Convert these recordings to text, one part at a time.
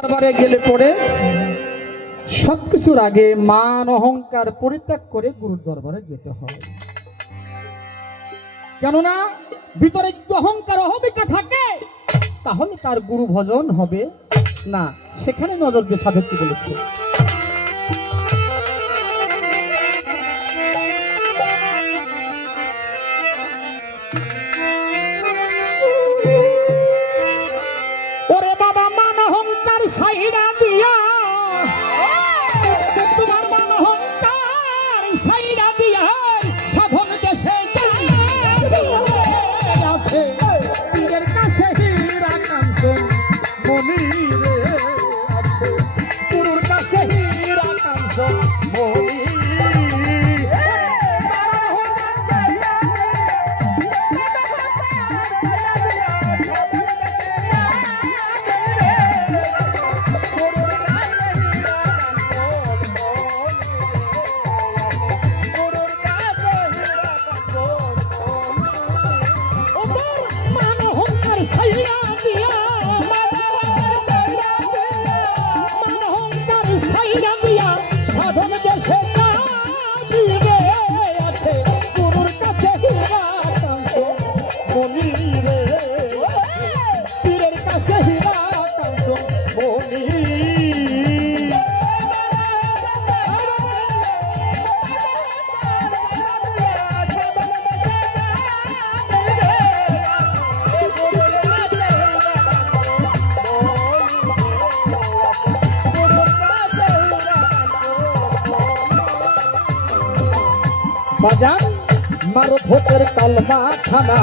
দরবারে গেলে পরে সবকিছুর আগে মান অহংকার পরিত্যাগ করে গুরুর দরবারে যেতে হয়। কেননা ভিতরে যদি অহংকার অহমিকা থাকে তাহলে তার গুরু ভজন হবে না। সেখানে নজর দিয়ে সাধক কি বলেছে, ওরে বাবা মান অহংকার ছাইড়া দিয়া, তোমার মান অহংকার ছাইড়া দিয়া সাধন দেশে আছে পীরের কাছে হীরা কাঞ্চন মনি রে আছে, গুরুর কাছে হীরা কাঞ্চন মনি। বাজান মারো ভোটের কালমা খানা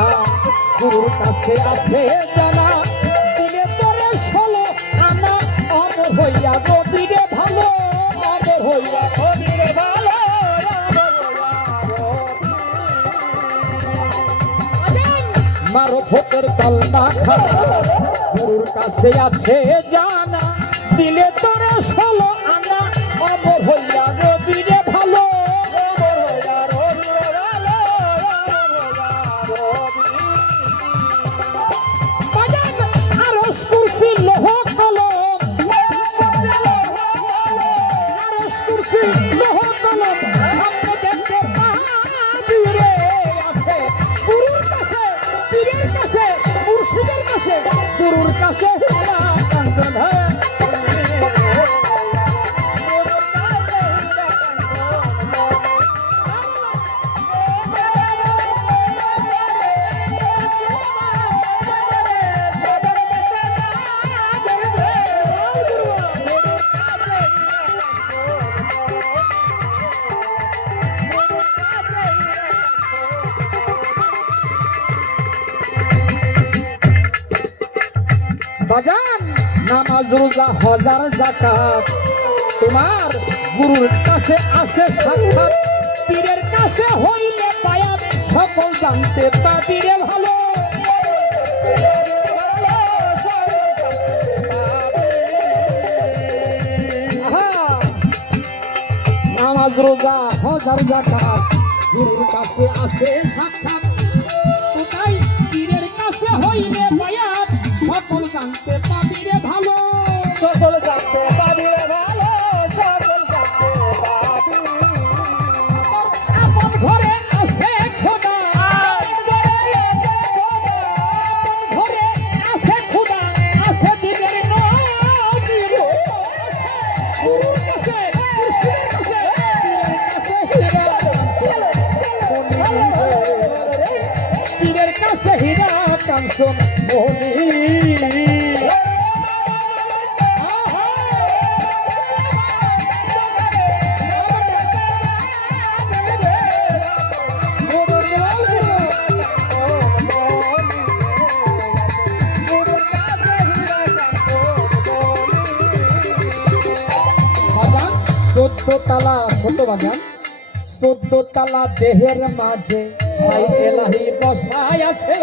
গুরুর কাছে আছে জানা, দিনে তোরে 16 আনা অমর হইয়া গভীরে ভালো, অমর হইয়া গভীরে ভালো। মারো ভোটের কালমা খানা গুরুর কাছে আছে জানা, দিলে তোরে 16 আনা অমর হইয়া গভীরে ভালো। গুরুর কাছে বাজান নামাজ রোজা হাজার যাকাত তোমার গুরুর কাছে আছে সাক্ষাৎ, পীরের কাছে হইলে বায়াত সকল জানতে পাবিরে ভালো। নামাজ রোজা হাজার যাকাত গুরুর কাছে আছে সাক্ষাৎ, কোথায় পীরের কাছে হইলে বায়াত সকল জানতে পাবিরে ভালো, সকল জানতে পাবিরে ভালো, সকল জানতে পাবি। আপন ঘরে আছে খোদা, ঘরে আছে খোদা, আছে দিনের নবী, গুরুর কাছে মুর্শিদের কাছে পীরের কাছে হীরা কাঞ্চন মনি। তালা ছোট বাগান 14 তালা দেহের মাঝে এলাহি বসায় আছে,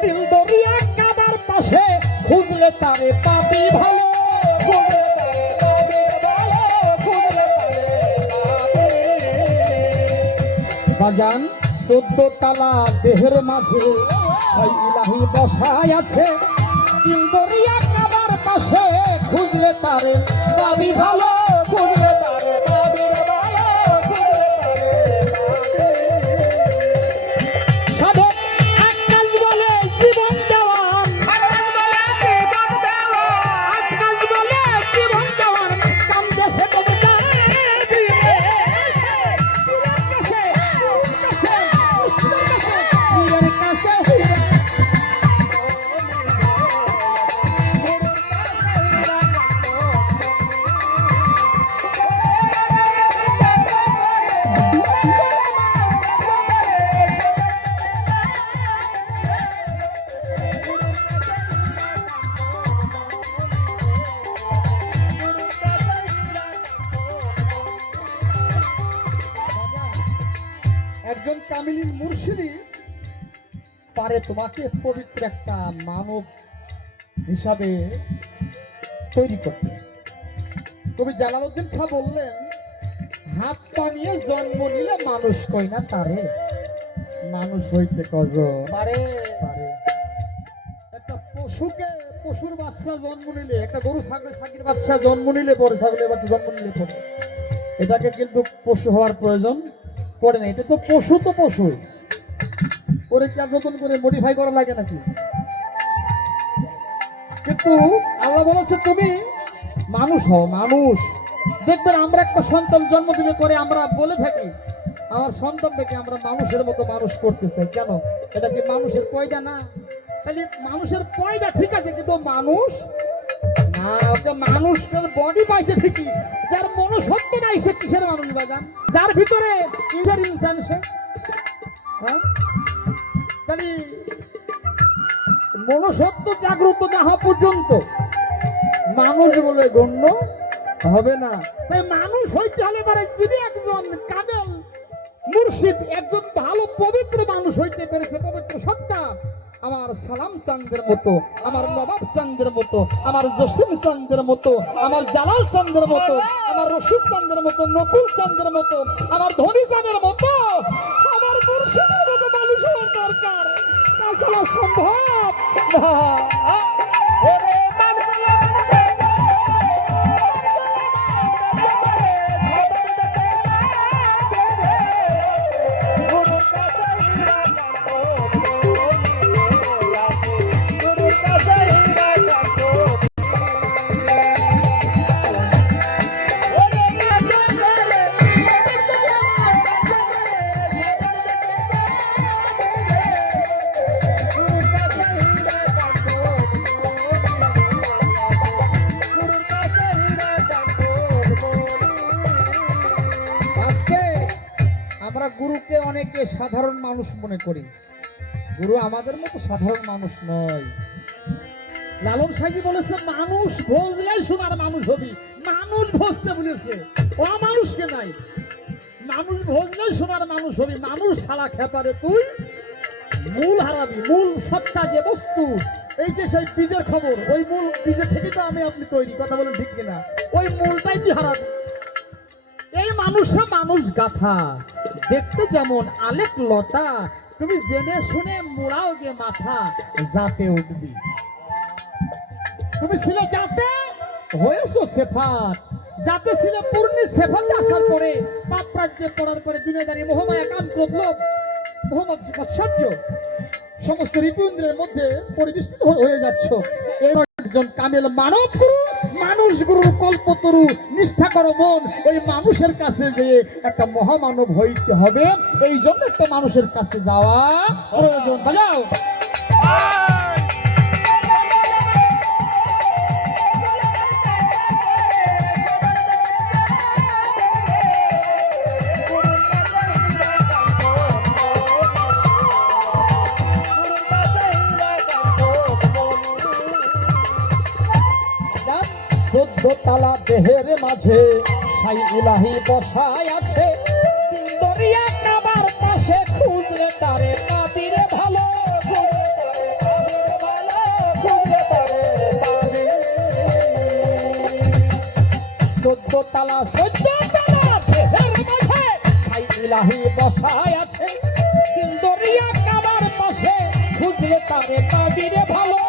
দিল দরিয়া কাদার পাশে খুঁজলে তারে পাবি ভালো, খুঁজলে তারে পাবি ভালো, খুঁজলে তারে পাবি। বাজান 14 তালা দেহের মাঝে ইলাহি বসায় আছে, দিল দরিয়া কাদার পাশে খুঁজলে তারে পাবি ভালো, খুঁজলে তারে পাবি ভালো, খুঁজলে তারে সাধক এক কাজ বলে জীবন দেওয়ান, এক কাজ বলে জীবন দেওয়ান, কাম দেশে কবিতা দিবে একজন কামিনী মুর্শিদি পারে তোমাকে পবিত্র একটা মানব হিসাবে তৈরি করতে। কবি জালালউদ্দিন খাঁ বললেন, হাত পা নিয়ে জন্ম নিলে মানুষ কই না তারে, মানুষ হইতে কজ পারে পারে। একটা পশুকে, পশুর বাচ্চা জন্ম নিলে, একটা গরু ছাগল ছাগির বাচ্চা জন্ম নিলে পরে, ছাগলের বাচ্চা জন্ম নিলে পরে, এটাকে কিন্তু পশু হওয়ার প্রয়োজন পড়ে না। এটা তো পশু, তো পশু ওরে কি আর নতুন করে মডিফাই করা লাগে নাকি? কিন্তু আল্লাহ বলেছে তুমি মানুষ হও, মানুষ। দেখবেন আমরা একটা সন্তান জন্ম দিলে পরে আমরা বলে থাকি আমার সন্তানটাকে আমরা মানুষের মতো মানুষ করতে চাই। কেন? এটা কি মানুষের পয়দা না? তাহলে মানুষের পয়দা ঠিক আছে, কিন্তু মানুষ না। মানুষের বডি পাইছে ঠিকই, যার মনুষ্যত্ব নাই সে কিসের মানুষ বাজান? যার ভিতরে ইনসান সে, হ্যাঁ? তাহলে মনুষ্যত্ব জাগ্রত না হওয়া পর্যন্ত মানুষ বলে গণ্য হবে না। তাই মানুষ হইতে হলে পারে যিনি একজন কামেল মুর্শিদ, একজন ভালো পবিত্র মানুষ হইতে পেরেছে, পবিত্র সত্তা, আমার সালাম চাঁদের মতো, আমার নবাব চাঁদের মতো, আমার জসিম চাঁদের মতো, আমার জালাল চাঁদের মতো, আমার রশিদ চাঁদের মতো, নকুল চাঁদের মতো, আমার ধনী চাঁদের মতো, আমার মুর্শিদের মতো মানুষ হওয়ার দরকার। তাছাড়া সম্ভব না। আমরা গুরুকে অনেকে সাধারণ মানুষ মনে করি, গুরু আমাদের মতো সাধারণ মানুষ নয়। লালন সাহেব বলেছে মানুষ ভজলেই সোনার মানুষ হবি, মানুষ ভজতে বলেছে, অমানুষকে নাই। মানুষ ভজলেই সোনার মানুষ হবি, মানুষ ছাড়া খেপারে তুই মূল হারাবি। মূল সত্তা যে বস্তু, এই যে সেই বীজের খবর, ওই মূল বীজের থেকে তো আমি আপনি তৈরি, কথা বলেন ঠিক কিনা? ওই মূলটাই তুই হারাবি। এই মানুষে মানুষ গাথা, দেখতে যেমন আলেক লতা, তুমি জেনে শুনে মোড়াও গে মাথা, যাতে উঠবি। তুমি ছিলে যাতে, হয়েছো সেফাত, যাতে ছিলে পূর্ণি সেফাতে আসার পরে, পাপ রাজ্যে পড়ার পরে দুনিয়াদারি মোহমায়া কাম ক্রোধ লোভ মোহাম্মদ মৎসর্য সমস্ত ঋতুইন্দ্রের মধ্যে পরিবেষ্টিত হয়ে যাচ্ছ। এই একজন কামেল মানব গুরু, মানুষ গুরুর কল্পতরু, নিষ্ঠা করো মন, ওই মানুষের কাছে যে একটা মহামানব হইতে হবে, এই জন্য একটা মানুষের কাছে যাওয়া প্রয়োজন। বাজাও তালা দেহের মাঝে সাই ইলাহি বসায় আছে, দরিয়া কাবার পাশে খুঁজলে তারে পাবিরে ভালো, চোদ্দ তালা দেহের মাঝে সাই ইলাহি বসায় আছে, দরিয়া কাবার পাশে খুঁজলে তারে পাবিরে ভালো,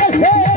দেশে